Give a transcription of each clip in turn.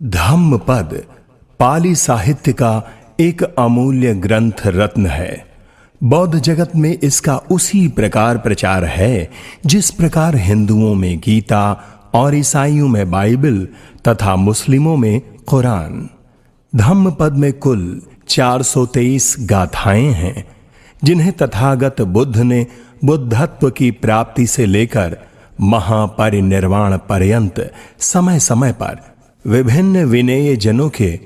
धम्मपद पाली साहित्य का एक अमूल्य ग्रंथ रत्न है। बौद्ध जगत में इसका उसी प्रकार प्रचार है जिस प्रकार हिंदुओं में गीता और ईसाइयों में बाइबल तथा मुस्लिमों में कुरान। धम्मपद में कुल 423 गाथाएं हैं जिन्हें तथागत बुद्ध ने बुद्धत्व की प्राप्ति से लेकर महापरिनिर्वाण पर्यंत समय समय पर विभिन्न विनेय जनों के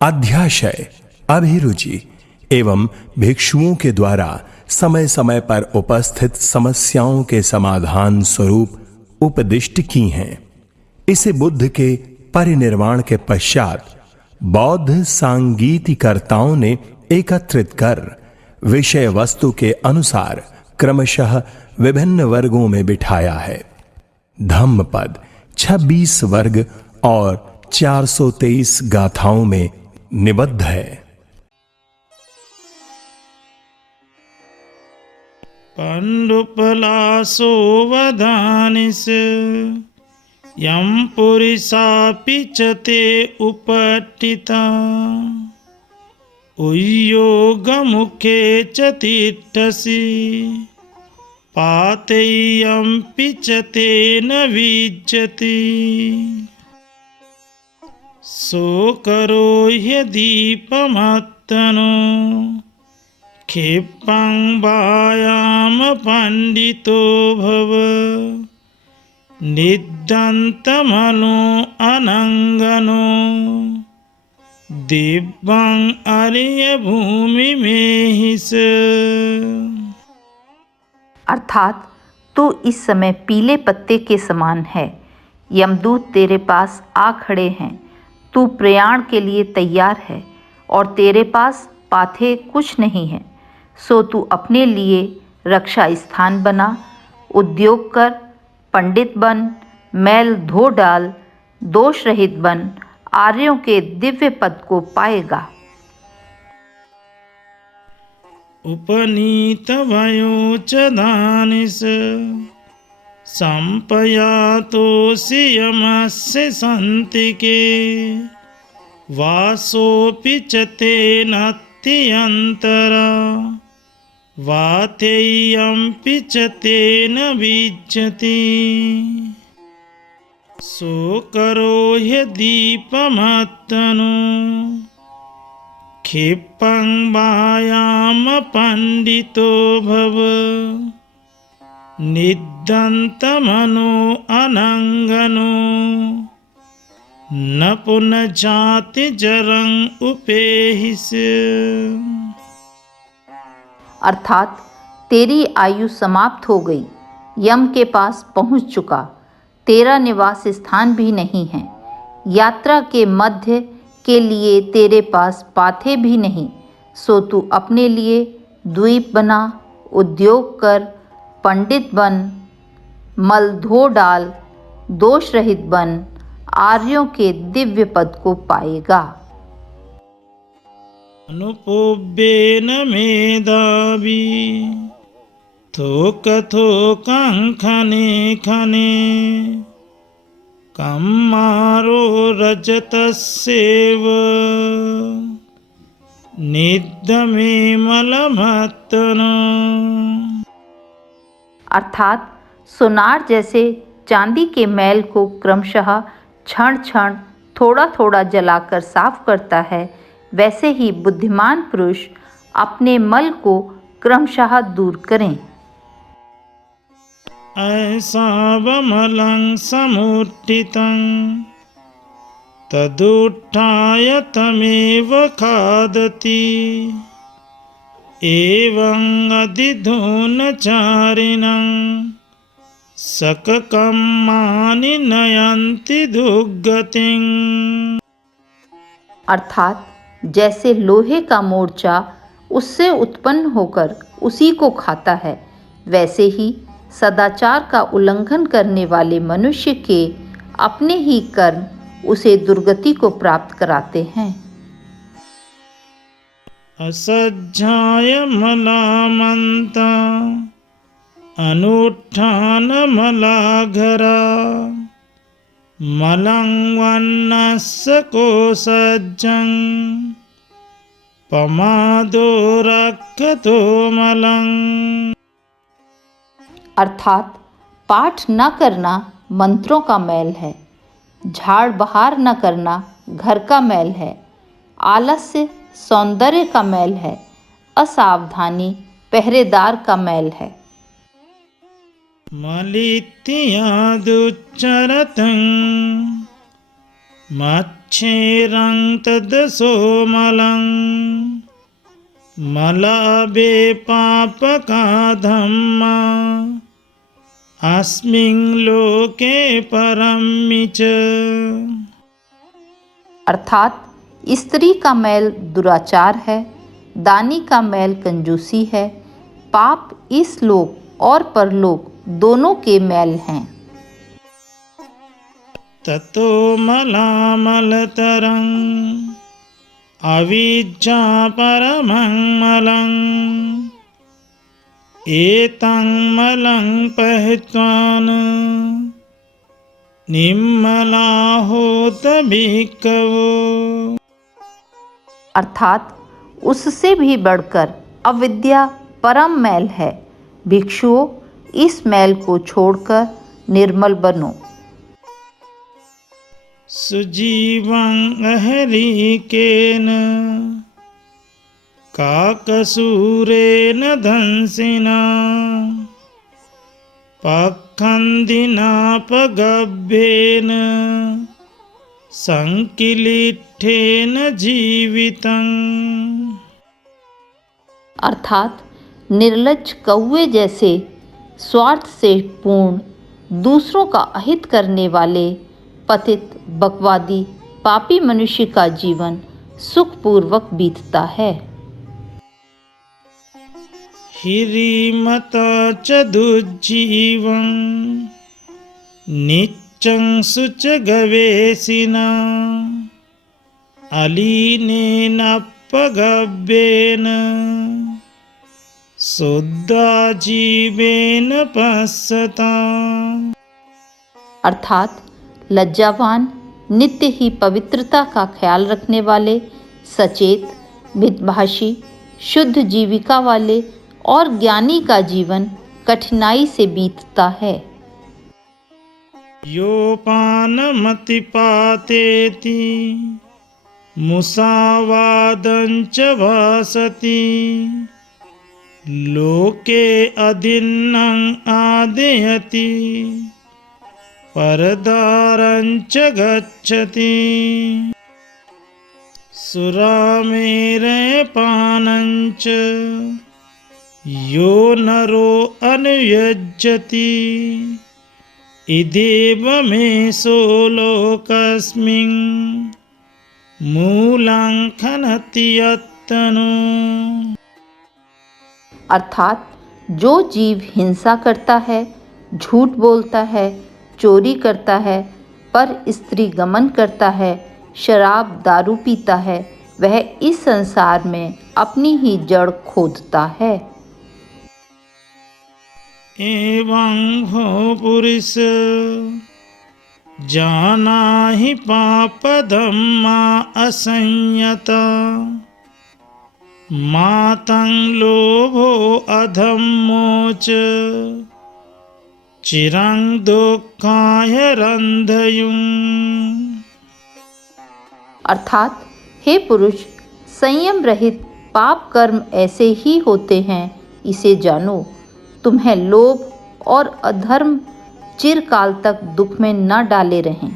अध्याशय, अभिरुचि एवं भिक्षुओं के द्वारा समय समय पर उपस्थित समस्याओं के समाधान स्वरूप उपदिष्ट की हैं। इसे बुद्ध के परिनिर्वाण के पश्चात बौद्ध सांगीतिकर्ताओं ने एकत्रित कर विषय वस्तु के अनुसार क्रमशः विभिन्न वर्गों में बिठाया है। धम्मपद 26 वर्ग और 423 गाथाओं में निबद्ध है। पंडुपलासो वदानिस यं पुरिसापि च ते उपट्ठिता उय्योगमुखे च तिष्ठसि पातेयंपि च तेन विज्जति सो करो ह्यदीपमत्तनो क्षिप्पं वायाम पंडितो भव निद्दन्तमनो अनंगनो दिव्यं आर्य भूमि में हिस। अर्थात तू इस समय पीले पत्ते के समान है। यमदूत तेरे पास आ खड़े हैं। तू प्रयाण के लिए तैयार है और तेरे पास पाथे कुछ नहीं है। सो तू अपने लिए रक्षा स्थान बना, उद्योग कर, पंडित बन, मैल धो डाल, दोष रहित बन, आर्यों के दिव्य पद को पाएगा। उपनीत भयो च दानिस संपयातोऽसि यमस्य सन्तिके वासोऽपि च तेनात्यन्तरा वातेयंपि च तेन विज्जति सो करो ह्यदीपमत्तनो क्षिप्पं वायाम पंडितो भव निद्दन्तमनो अनंगनो न पुनर्जाति जरं उपेहिस। अर्थात तेरी आयु समाप्त हो गई, यम के पास पहुंच चुका, तेरा निवास स्थान भी नहीं है, यात्रा के मध्य के लिए तेरे पास पाथे भी नहीं। सो तू अपने लिए द्वीप बना, उद्योग कर, पंडित बन, मल धो डाल, दोष रहित बन, आर्यों के दिव्य पद को पाएगा। अनुपोब्बेन मेधावी थोक थोकं खने खने कम्मारो रजतस्येव निद्दमे मलमत्तनो। अर्थात सोनार जैसे चांदी के मैल को क्रमशः क्षण क्षण थोड़ा थोड़ा जलाकर साफ करता है, वैसे ही बुद्धिमान पुरुष अपने मल को क्रमशः दूर करें। ऐसावमलं समुत्थितं तदुत्थाय तमेव खादति एवं अधिधूनचारिणं सककम्मानि नयन्ति दुर्गतिं। अर्थात जैसे लोहे का मोर्चा उससे उत्पन्न होकर उसी को खाता है, वैसे ही सदाचार का उल्लंघन करने वाले मनुष्य के अपने ही कर्म उसे दुर्गति को प्राप्त कराते हैं। असज्जाय मलामन्ता अनुत्थान मलाघरा मलं वन्नस्य कोसज्जं पमादो रक्षतो मलं। अर्थात पाठ न करना मंत्रों का मैल है, झाड़ बहार न करना घर का मैल है, आलस्य सौंदर्य का मैल है, असावधानी पहरेदार का मैल है। मलित्यादुच्चरतं मच्छेरं तदसोमलं मलाभे पापका धम्मा अस्मिन् लोके परम्मि च। अर्थात स्त्री का मैल दुराचार है, दानी का मैल कंजूसी है, पाप इस लोक और परलोक दोनों के मैल हैं। ततो मलामलतरं अविद्या परमं मलं एतं मलं पहत्वान् निम्मलाहोत भिक्खवो। अर्थात उससे भी बढ़कर अविद्या परम मैल है। भिक्षुओं, इस मैल को छोड़कर निर्मल बनो। सुजीवं अहरिकेन काकसूरेण दंसिना पाखंडिना पगभ्येन संकिलिठेन जीवितं। अर्थात निर्लज्ज कौवे जैसे स्वार्थ से पूर्ण दूसरों का अहित करने वाले पतित बकवादी पापी मनुष्य का जीवन सुखपूर्वक बीतता है। हिरिमता च दुज्जीवं नित्यं शुच गवेशिना अलीनेन पगभ्येन शुद्धा जीवेन पश्यता। अर्थात लज्जावान, नित्य ही पवित्रता का ख्याल रखने वाले, सचेत, मितभाषी, शुद्ध जीविका वाले और ज्ञानी का जीवन कठिनाई से बीतता है। योपानमतिपातेति मुसावादं च भासति लोके अदिन्नं आदयति परदारं च गच्छति। सुरामेरयपानं च यो नरो अनुयज्यति इदेवमेषो लोकस्मिन् मूलं खनति यत्तनो। अर्थात जो जीव हिंसा करता है, झूठ बोलता है, चोरी करता है, पर स्त्री गमन करता है, शराब दारू पीता है, वह इस संसार में अपनी ही जड़ खोदता है। एवं हो पुरुष जानाहि पापधम्मा असंयता मातं लोभो अधम्मो च चिरं दुःखाय रंधयुं। अर्थात हे पुरुष, संयम रहित पाप कर्म ऐसे ही होते हैं, इसे जानो। तुम्हें लोभ और अधर्म चिरकाल तक दुख में न डाले रहें।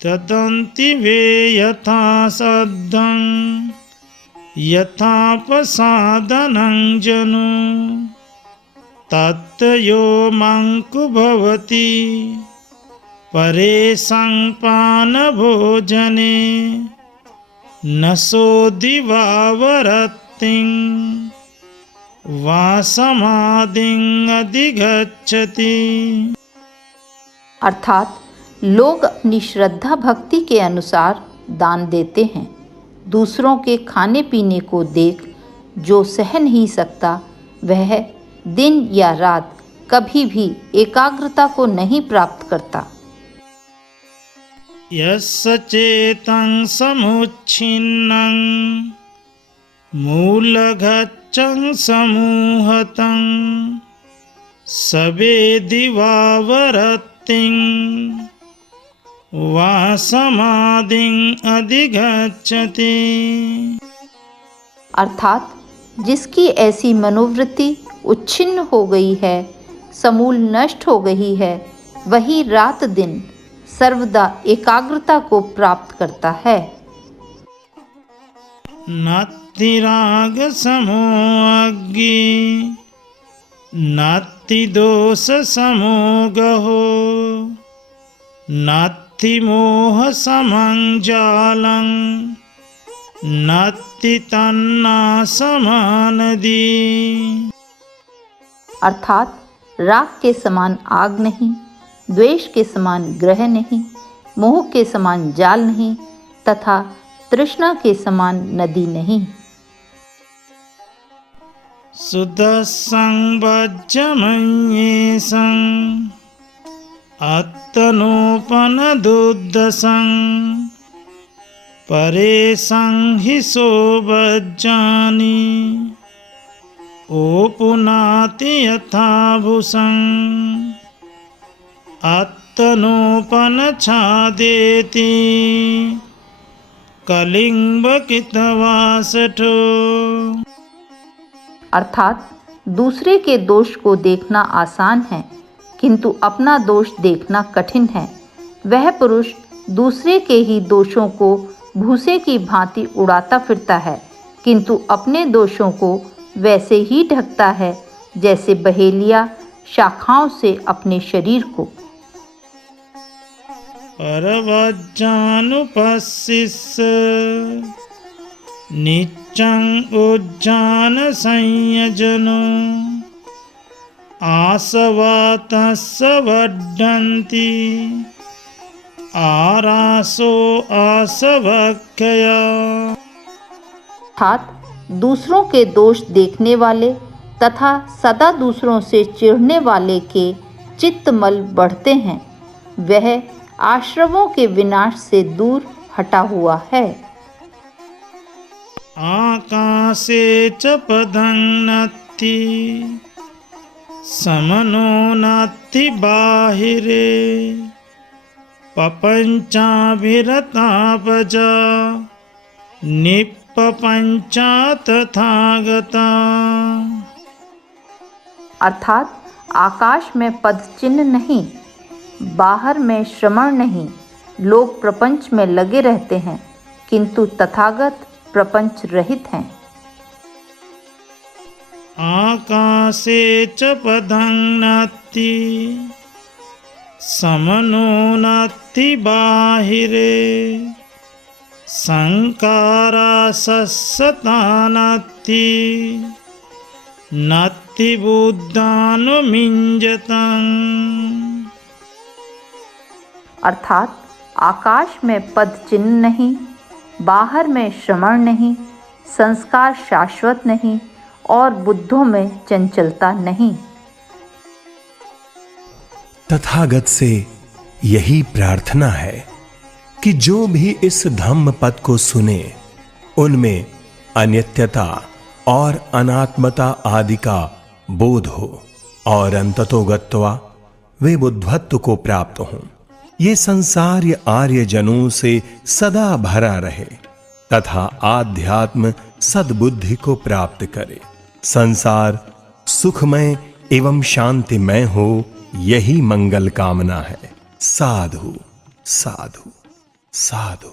तदन्ति वे यथा सद्धं यथापसादनं जनो तत्तयो मंकु भवति परेशं पानभोजने न सोदिवावरत्तिं वा समाधिं अधिगच्छति। अर्थात लोग अपनी श्रद्धा भक्ति के अनुसार दान देते हैं। दूसरों के खाने पीने को देख जो सह नहीं सकता, वह दिन या रात कभी भी एकाग्रता को नहीं प्राप्त करता। यस्य चेतं समुच्छिन्नं मूलगच्चं समूहतं सवेदि वावरत्तिं वा समाधिं अधिगच्छति। अर्थात जिसकी ऐसी मनोवृत्ति उच्छिन्न हो गई है, समूल नष्ट हो गई है, वही रात दिन सर्वदा एकाग्रता को प्राप्त करता है। नात्ति राग समो अग्नि नात्ति दोष समो गहो नात्ति मोह समं जालं नात्ति तन्ना समानदी। अर्थात राग के समान आग नहीं, द्वेष के समान ग्रह नहीं, मोह के समान जाल नहीं तथा तृष्णा के समान नदी नहीं। सुदस्सं वज्रमन्येसं अत्तनोपनदुद्दसं परेशं हि सोवज्जानि ओपुनाति यथाभूषं अत्तनोपनच्छादेति कलिंगकितवासठो। अर्थात दूसरे के दोष को देखना आसान है, किंतु अपना दोष देखना कठिन है। वह पुरुष दूसरे के ही दोषों को भूसे की भांति उड़ाता फिरता है, किंतु अपने दोषों को वैसे ही ढकता है जैसे बहेलिया शाखाओं से अपने शरीर को। परवज्जानुपस्सिस्य नित्यं उज्जान संयजनो आसवातस्य वर्धन्ति आरासो आसवक्खया। अर्थात दूसरों के दोष देखने वाले तथा सदा दूसरों से चिढ़ने वाले के चित्तमल बढ़ते हैं। वह आश्रमों के विनाश से दूर हटा हुआ है। आकाशे च पदं नत्ति समनो नात्ति बाहिरे पपञ्चाभिरतापजा निप्पपञ्चा तथागता। अर्थात आकाश में पद चिन्ह नहीं, बाहर में श्रमण नहीं। लोग प्रपंच में लगे रहते हैं, किंतु तथागत प्रपंच रहित हैं। आकाशे च पदं नात्ति समनो नात्ति बाहिरे संकारा सस्सता नात्ति नात्ति बुद्धानुमिंजतं। अर्थात आकाश में पद चिन्ह नहीं, बाहर में श्रमण नहीं, संस्कार शाश्वत नहीं और बुद्धों में चंचलता नहीं। तथागत से यही प्रार्थना है कि जो भी इस धम्म पद को सुने उनमें अनित्यता और अनात्मता आदि का बोध हो और अंततो गत्वा वे बुद्धत्व को प्राप्त हों। ये संसार आर्य जनों से सदा भरा रहे तथा आध्यात्म सद्बुद्धि को प्राप्त करे। संसार सुखमय एवं शांतिमय हो, यही मंगल कामना है। साधु साधु साधु।